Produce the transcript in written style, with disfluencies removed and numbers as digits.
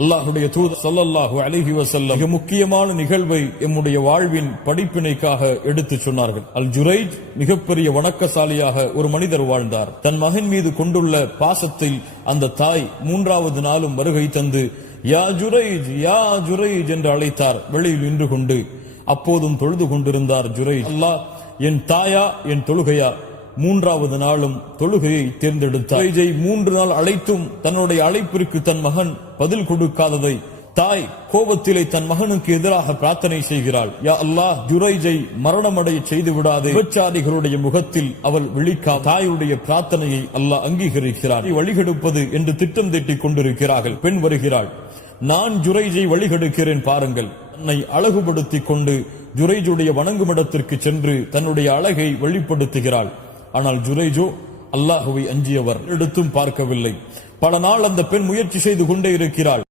அல்லாஹ்வுடைய தூதர் ஸல்லல்லாஹு அலைஹி வஸல்லம் மிக முக்கியமான நிகழ்வை எம்முடைய வாழ்வின் படிப்பினைக்காக எடுத்துச் சொன்னார்கள். அல் ஜுரைஜ் மிகப்பெரிய வணக்கசாலியாக ஒரு மனிதர் வாழ்ந்தார். தன் மகன் மீது கொண்டுள்ள பாசத்தில் அந்த தாய் 3வது நாளும் வருகை தந்து யா ஜுரைஜ் யா ஜுரைஜ் என்று அழைத்தார். வெளியில் நின்று கொண்டு அப்போதும் தொழுது கொண்டிருந்தார் ஜுரைஜ். அல்லாஹ் என் தாயா என் தொழுகையா? 3வது நாளும் தொழுகையை தேர்ந்தெடுத்தார். ஜுரைஜை 3 நாள் அழைத்தும் தன்னுடைய அழைப்பிற்கு தன் மகன் பதில் கொடுக்காததை தாய் கோபத்திலே தன் மகனுக்கு எதிராக பிரார்த்தனை செய்கிறாள். யா அல்லாஹ், ஜுரைஜை மரணமடைய செய்து விடாதே. விபச்சாரிகளுடைய முகத்தில் அவள் விழிக்கா. தாயுடைய பிரார்த்தனையை அல்லாஹ் அங்கீகரிக்கிறார். வழிகெடுப்பது என்று திட்டம் தீட்டிக் கொண்டிருக்கிறார்கள். பெண் வருகிறாள். நான் ஜுரைஜை வழிகெடுக்கிறேன் பாருங்கள். தன்னை அழகுபடுத்திக் கொண்டு ஜுரைஜுடைய வணங்குமிடத்திற்கு சென்று தன்னுடைய அழகை வெளிப்படுத்துகிறாள். ஆனால் ஜுரைஜோ அல்லாஹுவை அஞ்சியவர், எடுத்தும் பார்க்கவில்லை. பல நாள் அந்த பெண் முயற்சி செய்து கொண்டே இருக்கிறாள்.